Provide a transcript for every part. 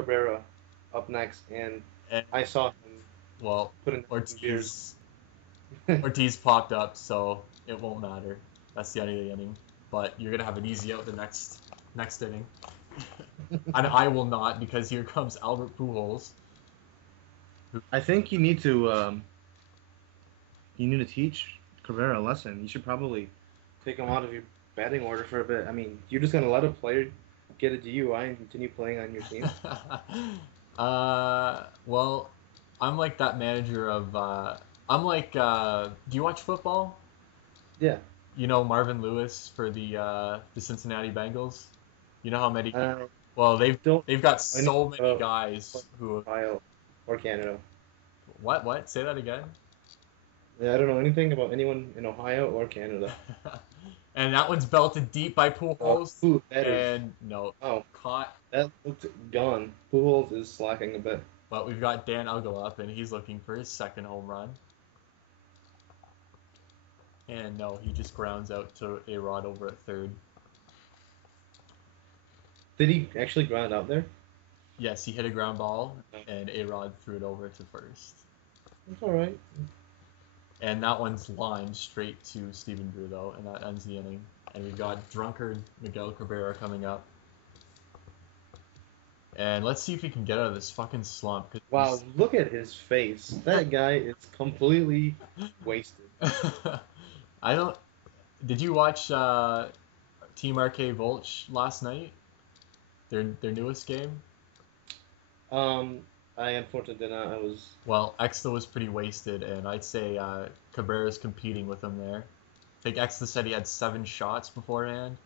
Cabrera up next, and And I saw him well, putting some beers. Ortiz popped up, so it won't matter. That's the end of the inning. But you're gonna have an easy out the next inning, and I will not because here comes Albert Pujols. I think you need to teach Cabrera a lesson. You should probably take him out of your batting order for a bit. I mean, you're just gonna let a player get a DUI and continue playing on your team? Well, I'm like that manager of. I'm like. Do you watch football? Yeah. You know Marvin Lewis for the Cincinnati Bengals. You know how many? I Well, don't they've got know anything so many about guys who. Ohio or Canada. What? Say that again. Yeah, I don't know anything about anyone in Ohio or Canada. And that one's belted deep by Oh, Pujols, ooh, that is. and no, Oh, caught. that looked gone. Pujols is slacking a bit. But we've got Dan Uggla up, and he's looking for his second home run. And no, he just grounds out to A-Rod over at third. Did he actually ground out there? Yes, he hit a ground ball, No. and A-Rod threw it over to first. That's all right. And that one's lined straight to Stephen Drew, though, and that ends the inning. And we've got drunkard Miguel Cabrera coming up. And let's see if he can get out of this fucking slump. Wow, look at his face. That guy is completely wasted. I don't. Did you watch Team RK Volch last night? Their newest game. I unfortunately did not. I was. Well, Exta was pretty wasted, and I'd say Cabrera's competing with him there. I think Exta said he had 7 shots beforehand.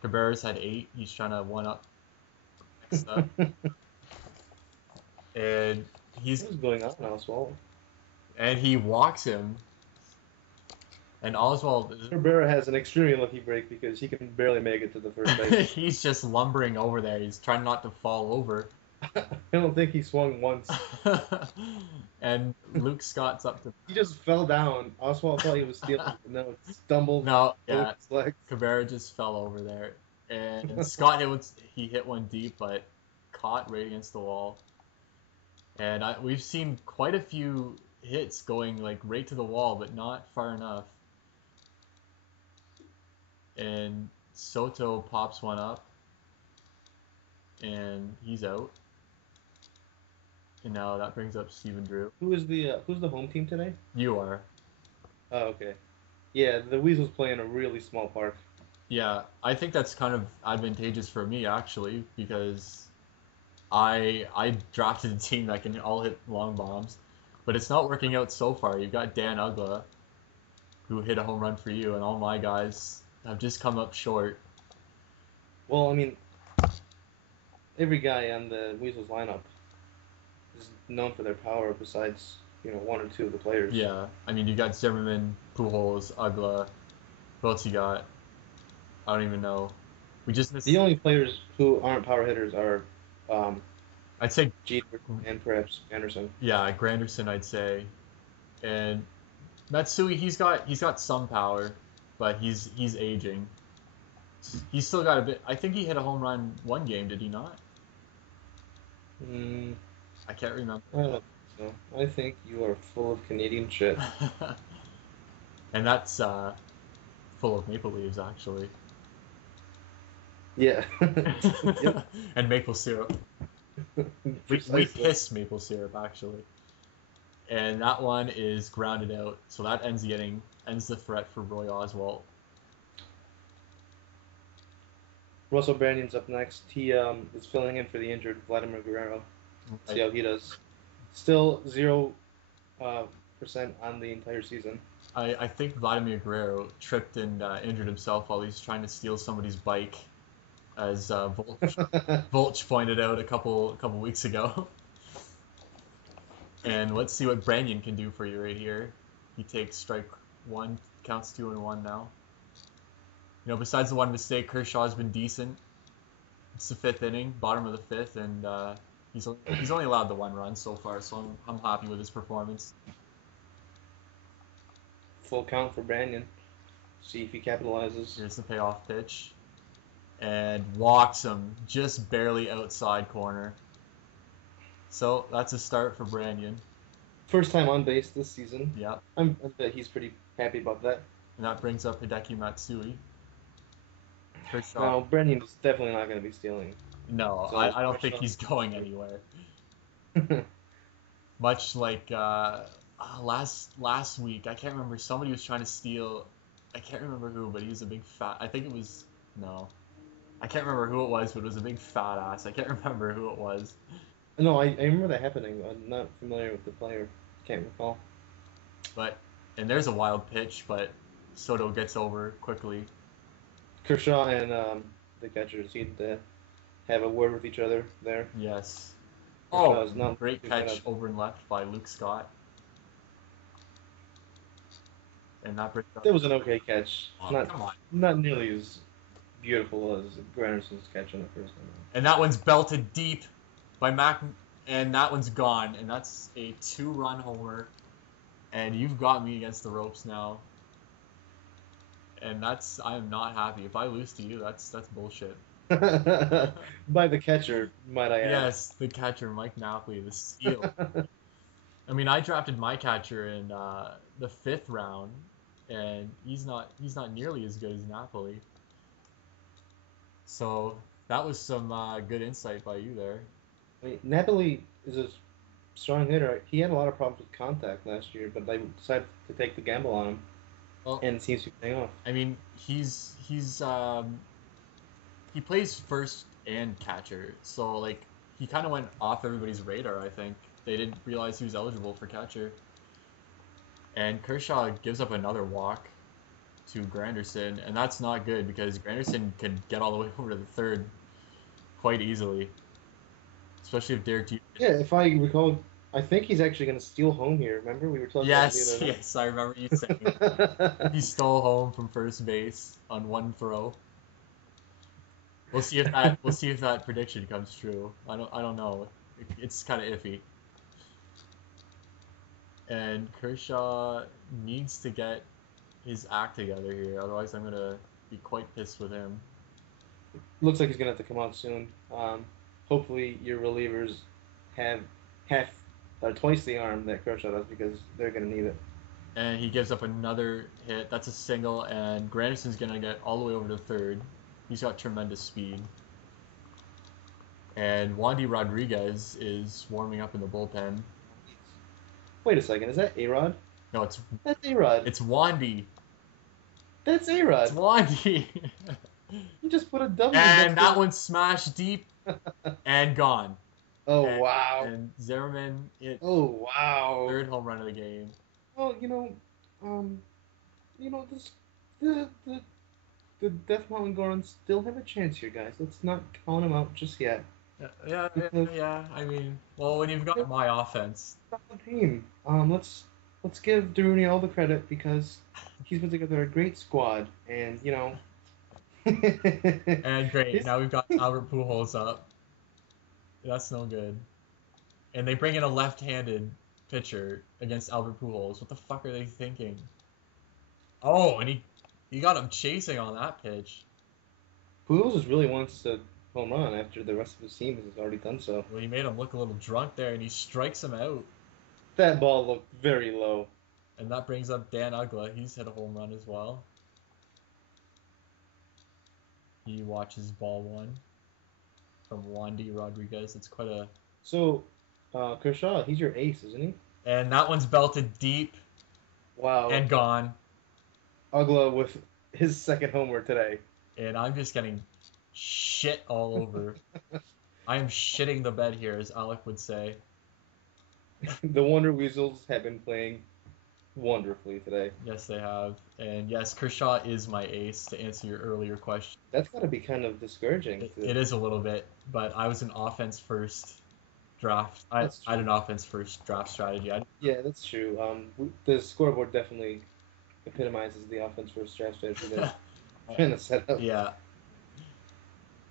Cabrera's had 8. He's trying to one up Exta, and What is going on, Oswald? he walks him. And Oswald, Cabrera has an extremely lucky break because he can barely make it to the first base. he's just lumbering over there. He's trying not to fall over. I don't think he swung once. And Luke Scott's up to. He just fell down. Oswald thought he was stealing. No, stumbled. No, yeah, His legs. Cabrera just fell over there, and Scott hit one deep, but caught right against the wall. And we've seen quite a few hits going like right to the wall, but not far enough. And Soto pops one up, and he's out. And now that brings up Stephen Drew. Who's the home team today? You are. Oh, okay. Yeah, the Weasels play in a really small park. Yeah, I think that's kind of advantageous for me actually because I drafted a team that can all hit long bombs, but it's not working out so far. You've got Dan Uggla, who hit a home run for you, and all my guys have just come up short. Well, I mean, every guy on the Weasels lineup is known for their power besides, 1 or 2 of the players. Yeah, I mean you got Zimmerman, Pujols, Uggla. Who else you got? I don't even know. We just missed. The only players who aren't power hitters are I'd say Jeter and perhaps Anderson. yeah, Granderson I'd say, and Matsui he's got some power, but he's aging. He's still got a bit. I think he hit a home run one game, did he not? Mm, I can't remember. I don't think so. I think you are full of Canadian shit. And that's full of maple leaves actually. Yeah. Yep. And maple syrup. We Precisely. piss maple syrup actually. And that one is grounded out, so that ends the inning, ends the threat for Roy Oswalt. Russell Brandon's up next. He is filling in for the injured Vladimir Guerrero. See how he does. Still 0% on the entire season. I think Vladimir Guerrero tripped and injured himself while he's trying to steal somebody's bike, as Volch pointed out a couple weeks ago. And let's see what Branyan can do for you right here. He takes strike 1, counts 2-1 now. Besides the one mistake, Kershaw's been decent. It's the 5th inning, bottom of the 5th, and he's only allowed the 1 run so far, so I'm happy with his performance. Full count for Brandon. See if he capitalizes. Here's the payoff pitch, and walks him just barely outside corner. So that's a start for Branyan. First time on base this season. Yeah. I bet he's pretty happy about that. And that brings up Hideki Matsui. Kershaw. Now, Brendan is definitely not going to be stealing. No, So I don't think Kershaw- he's going anywhere. Much like last week, I can't remember. Somebody was trying to steal. I can't remember who, but he was a big fat. I think it was no. I can't remember who it was, but it was a big fat ass. I can't remember who it was. No, I remember that happening. I'm not familiar with the player. Can't recall. And there's a wild pitch, but Soto gets over quickly. Kershaw and the catcher seem to have a word with each other there. Yes. Kershaw is not Great too catch bad. over and left by Luke Scott. And that brings up. That was an okay catch. Oh, come on. Not nearly as beautiful as Granderson's catch on the first one. And that one's belted deep by Mac, and that one's gone. And that's a 2-run homer. And you've got me against the ropes now. And I am not happy. If I lose to you, that's bullshit. By the catcher, might I add. Yes, the catcher, Mike Napoli, the steal. I mean, I drafted my catcher in the 5th round, and he's not nearly as good as Napoli. So that was some good insight by you there. I mean, Napoli is a strong hitter. He had a lot of problems with contact last year, but they decided to take the gamble on him, Well, and it seems to be paying off. I mean, he plays first and catcher, so like he kind of went off everybody's radar. I think they didn't realize he was eligible for catcher. And Kershaw gives up another walk to Granderson, and that's not good because Granderson could get all the way over to the 3rd quite easily, especially if Derek. Yeah, if I recall, I think he's actually going to steal home here. Remember we were talking about Yes, the other night? yes, I remember you saying he stole home from first base on one throw. We'll see if that prediction comes true. I don't know. It's kind of iffy. And Kershaw needs to get his act together here, otherwise I'm gonna be quite pissed with him. Looks like he's going to have to come out soon. Hopefully your relievers have half or twice the arm that Kershaw does because they're going to need it. And he gives up another hit. That's a single, and Granderson's gonna get all the way over to 3rd. He's got tremendous speed. And Wandy Rodriguez is warming up in the bullpen. Wait a second, is that A-Rod? No, it's A-Rod. It's Wandy. That's A-Rod. It's Wandy. You just put a W. And that one's smashed deep and gone. Oh, wow. And Zimmerman hit Oh, wow. 3rd home run of the game. Well, this the Death Mountain Gorons still have a chance here, guys. Let's not count them out just yet. Yeah. I mean, well, when you've got my offense. It's not a team. Let's give Darunia all the credit because he's put together a great squad, and And great, now we've got Albert Pujols up. That's no good. And they bring in a left-handed pitcher against Albert Pujols. What the fuck are they thinking? Oh, and he got him chasing on that pitch. Pujols just really wants to home run after the rest of his team has already done so. Well, he made him look a little drunk there, and he strikes him out. That ball looked very low. And that brings up Dan Ugla. He's hit a home run as well. He watches ball 1 from Wandy Rodriguez. It's quite a... So, Kershaw, he's your ace, isn't he? And that one's belted deep. Wow. And gone. Ugla with his 2nd homer today. And I'm just getting shit all over. I am shitting the bed here, as Alec would say. The Wonder Weasels have been playing wonderfully today. Yes, they have. And yes, Kershaw is my ace, to answer your earlier question. That's got to be kind of discouraging. It is a little bit, but I was an offense-first draft. I had an offense-first draft strategy. Yeah, that's true. The scoreboard definitely epitomizes the offense-first draft strategy that I'm trying to set up. Yeah.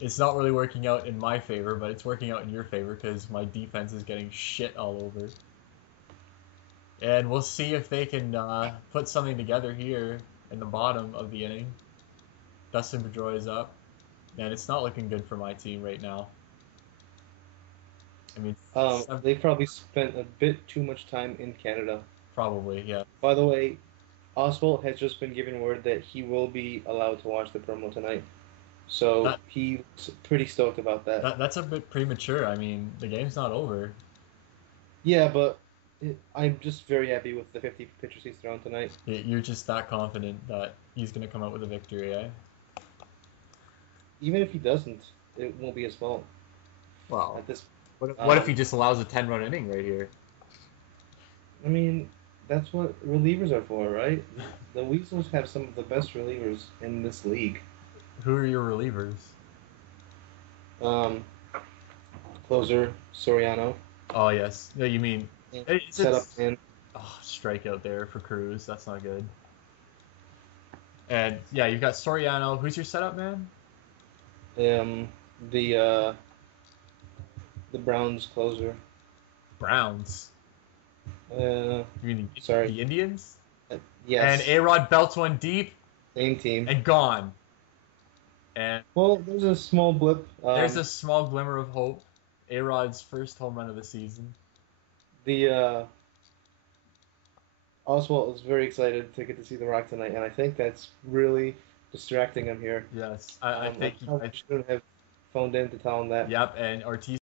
It's not really working out in my favor, but it's working out in your favor because my defense is getting shit all over. And we'll see if they can put something together here in the bottom of the inning. Dustin Pedroia is up, and it's not looking good for my team right now. I mean, They probably spent a bit too much time in Canada. probably, yeah. By the way, Oswald has just been given word that he will be allowed to watch the promo tonight. So That, he's pretty stoked about that. that's a bit premature. I mean, the game's not over. Yeah, but I'm just very happy with the 50 pitchers he's thrown tonight. You're just that confident that he's gonna come out with a victory, eh? Even if he doesn't, it won't be his fault. Well, At this, what if he just allows a 10-run inning right here? I mean, that's what relievers are for, right? The Weasels have some of the best relievers in this league. Who are your relievers? Um, Closer Soriano. Oh yes. No, you mean Setup and strikeout there for Cruz. That's not good. And yeah, you've got Soriano. Who's your setup man? um the uh the Browns closer. Browns. Uh, You mean sorry. the Indians? Yes. And A-Rod belts one deep Same team. and gone. And Well, there's a small blip. there's a small glimmer of hope. A-Rod's first home run of the season. The Oswald is very excited to get to see The Rock tonight, and I think that's really distracting him here. Yes, I think I probably shouldn't have phoned in to tell him that. Yep, and Ortiz